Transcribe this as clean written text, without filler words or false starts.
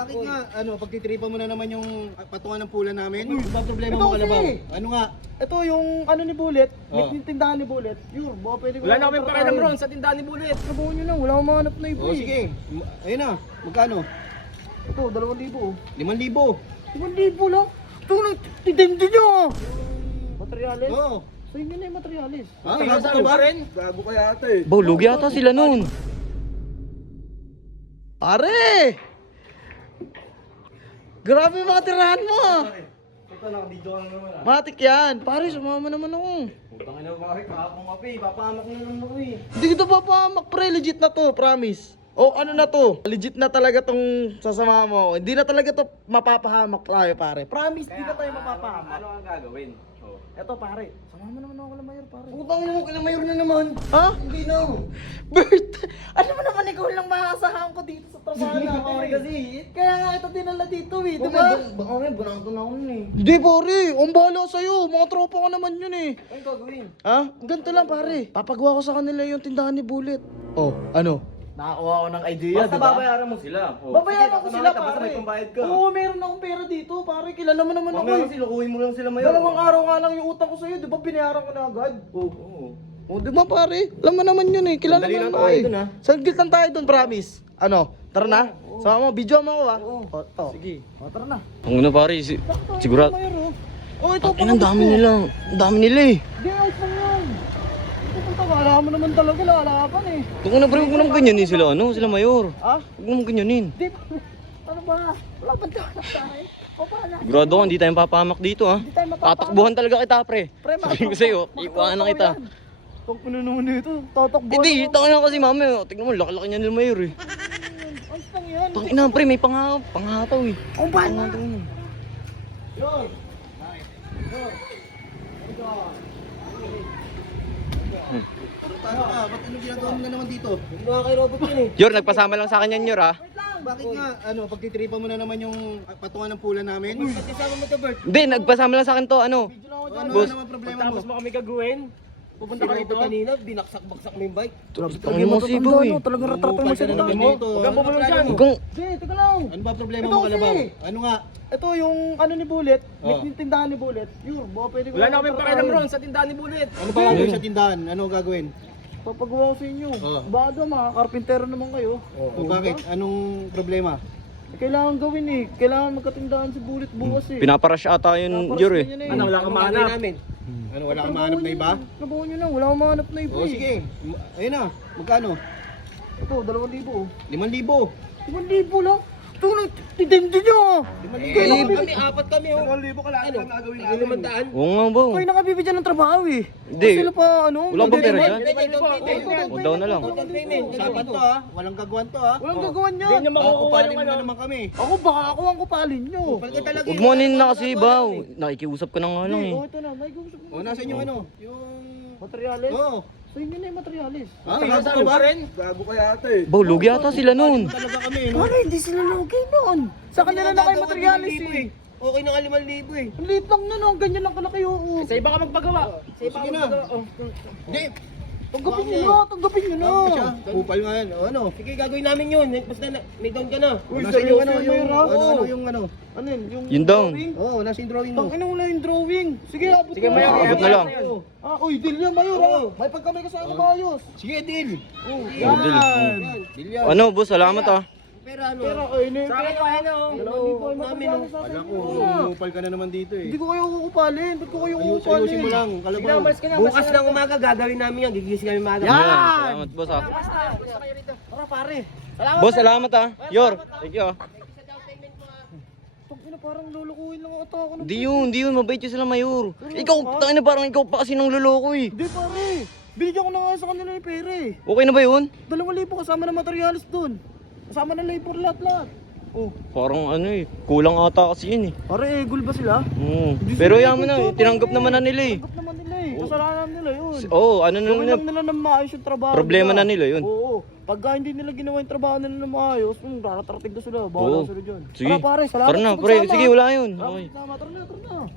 bakit nga, pagtitripan mo na naman yung patungan ng pula namin? Uy, Ano ba problema ito mo, Kalabaw? kasi. Ano nga? Ito yung ano ni Bullet, Oh. yung tindahan ni Bullet. Yun, baka pwede ko Wala na kami kontratahin. pakialam ron sa tindahan ni Bullet. Trabaho nyo na, wala akong mahanap na iba O eh. sige, ayun na, magkano? Ito, 2,000 oh. 5,000. 5,000 lang? Ito na, titindi nyo ah! Materialis? Oo. So yun na yung materialis. Ah, Uy, gago nasa ka ba? rin? Gago ka yata eh. Baw, lugi ata sila nun. Pare! Grabe yung mga tirahan mo ah! Ito, nakabidyo ka na naman ah. Matik yan! Pare, sumama naman ako. Putang ina, bakit? Kahapon ka pa eh. Papahamak na naman ako eh. Hindi kita papahamak pre, legit na to, promise. O ano na to, legit na talaga tong sasama mo. Hindi na talaga to mapapahamak tayo pare. Promise, hindi na tayo mapapahamak. Ano ang gagawin? Oh. Eto pare, sumama naman ako kay Mayor pare. Putang ina mo, kailang mayor na naman. Ha? Hindi na. Bert, ano mo naman ikaw lang makakasahan ko dito sa trabaho na pare kasi. Kaya nga ito dinala dito eh, di ba? Baka may bunang to na ako nun eh. Hindi pare, ang bahala sa'yo. Mga tropa ko naman yun eh. Anong gagawin? Ha? Ganito lang pare. Papagawa ko sa kanila yung tindahan ni Bullet. Oh, ano? Nakakuha ko ng idea, Basta babayaran mo sila. Oh. Babayaran ko Sige, sila basta pare. may pambayad ka. Oo, meron akong pera dito pare. Kilala mo naman ako Mamaya eh. kasi lukuhin mo lang sila mayor. Dalawang araw nga lang yung utang ko sa'yo. Di ba binayaran ko na agad? Oo. Oh, di ba pare? Alam mo naman yun eh. Kilala Sandali mo lang naman tayo eh. dun, ha? Saglit lang tayo dun, promise. Ano? Tara na. Sama mo, video mo ako ha. Oo. Sige. O, tara na. Ang una pare, sigurado. Oh, ito Ang dami nila. Ang dami nila eh. Di, ayos lang yan. Pupunta ka. Alam mo naman talaga, lalaban eh. Kung una pre, huwag mo naman ganyanin sila, ano? Sila mayor. Ha? Huwag mo naman ganyanin. Di, ano ba? Wala ba tayo na tayo? O, paano? Sigurado ka, hindi tayo papahamak dito ha. Hindi tayo mapapahamak. Tatakbuhan talaga kita pre. Pre, Sabihin ko sa'yo, iwanan kita. Pag naman ito, tatakbo. Hindi, tangin na kasi mami. Tignan mo, laki-laki niya nila mayor eh. Ayos lang yan. Tangin na pre, may panghataw eh. Ang bala. Panghataw yun. Yun. Paano ka? Ba't ano ginagawa mo na naman dito? Hindi nga kay Robot yun eh. Yor, nagpasama lang sa akin yan, Yor ha. Bakit nga, pagtitripan mo na naman yung patungan ng pula namin? Ba't kasama mo to, Bert? Hindi, nagpasama lang sa akin to, ano. Ano Boss. naman problema mo? Tapos mo kami gagawin. Pupunta ka rito kanina, binaksak-baksak mo yung bike. Tangin mo si Ibo eh. Talagang retrato mo Bumukal ka na sa naman mo. dito. Huwag kang bumulong dyan. Huwag kang... Hindi, teka lang. Ano ba problema Ito mo, Kalabaw? kasi. Ano nga? Ito yung ano ni Bullet, Oh. yung tindahan ni Bullet. Yun, baka pwede ko Wala na kami kontratahin. pakialam ron sa tindahan ni Bullet. Ano ba gagawin sa tindahan? Ano gagawin? Papagawa ko sa inyo. Oh. Baka daw mga karpintero naman kayo. O bakit? Anong problema? Kailangan gawin eh. Kailangan magkatindahan si Bullet bukas eh. Pinaparash ata yun, Paparas Yor eh. ganyan Ano, wala kang mahanap. Ano, wala kang mahanap na iba? Trabaho nyo na, wala akong mahanap na iba O eh. sige, ayun na, magkano? Ito, 2,000 oh. 5,000. 5,000 lang? Ito na, titindi nyo! Kami, apat kami oh. 2,000 ka lang ang gagawin natin. Oo nga ba? Kayo nakabibigyan ng trabaho eh. Hindi. Sila pa ano? Wala bang pera dyan? O O daw na lang. Usapan to ha, walang gagawan to ha. Walang gagawan niya. Hindi nyo makukuha Kupalin yung mo ano. na naman kami. Ako baka ako ang kupalin nyo. Palka talaga Huwag mo anin na kasi, Baw. Nakikiusap ka na nga lang eh. Oh, ito na, may gusto O, nasa inyo ano? Yung... Materialis? Oo. So yun na yung materialis. Ah, nasa gago ka ba? rin? Gago kaya ata eh. Baw, lugi ata sila nun. Talaga kami, no? Ano, hindi sila lugi noon. Sa kanila na kayo materialis eh. Okay na nga 5,000 eh. Ang liit lang nun, ang ganyan lang kalaki oo. Sa iba ka magpagawa. Sa iba ka Sige na. magpagawa. Oh. Hindi. Tanggapin nyo na, tanggapin nyo na. Ano siya? Kupal nga yan. O ano? Sige, gagawin namin yun. Basta may down ka na. O, nasa inyo ano? seryoso Yung yun, ha? ano yung ano? Ano yun? Yun daw. drawing? Oo, nasa yung drawing mo. Tangina wala yung drawing. Sige, abot Sige, mo. Mayor. Abot na lang. Ah, uy, deal yan, Mayor. Oo. ah. May pag kami kasama maayos. Sige, deal. Oh, Oh, deal. Yan. Deal yan. Ano, boss, salamat ah. Pero ano? Pero, ay, ini. Sa akin, ano? Namin, no? Alam ko, umupal ka na naman dito eh. Hindi ko kayo kukupalin. Ba't ko kayo Ayusin kukupalin? mo lang, Sige na, Kalabaw. umalis ka na. Bukas ng umaga gagawin namin yan. Gigising kami umaga. Yan! Salamat, boss ah. Tara, pare. Boss, salamat ah. Yor, thank you ah. Tangina, parang lulukuhin lang ata ako. Di yun, mabait yun sila, Mayor. Ikaw, tangin na parang ikaw pa kasi nang luloko eh. Hindi, pare. Binigyan ko na nga sa kanila yung pera eh. Okay na ba yun? 2,000 kasama ng materialis dun. Kasama ng labor lahat-lahat. Oh, Parang ano eh, kulang ata kasi yun eh. pare, egol ba sila? Pero yan mo na, tinanggap naman na nila eh. Tanggap naman nila eh. Kasalanan nila yun. Oo, ano na Gawin nila, lang nila ng maayos yung trabaho problema nila. na nila yun. Oo. Pagka hindi nila ginawa yung trabaho nila ng maayos, raratratig na sila. Bahala Oo. sila dyan. Sige, Tara pare, salamat tara na, sa pre, pagsama. sige, wala yun. Salamat Okay. sa pagsama. Tara na, tara na.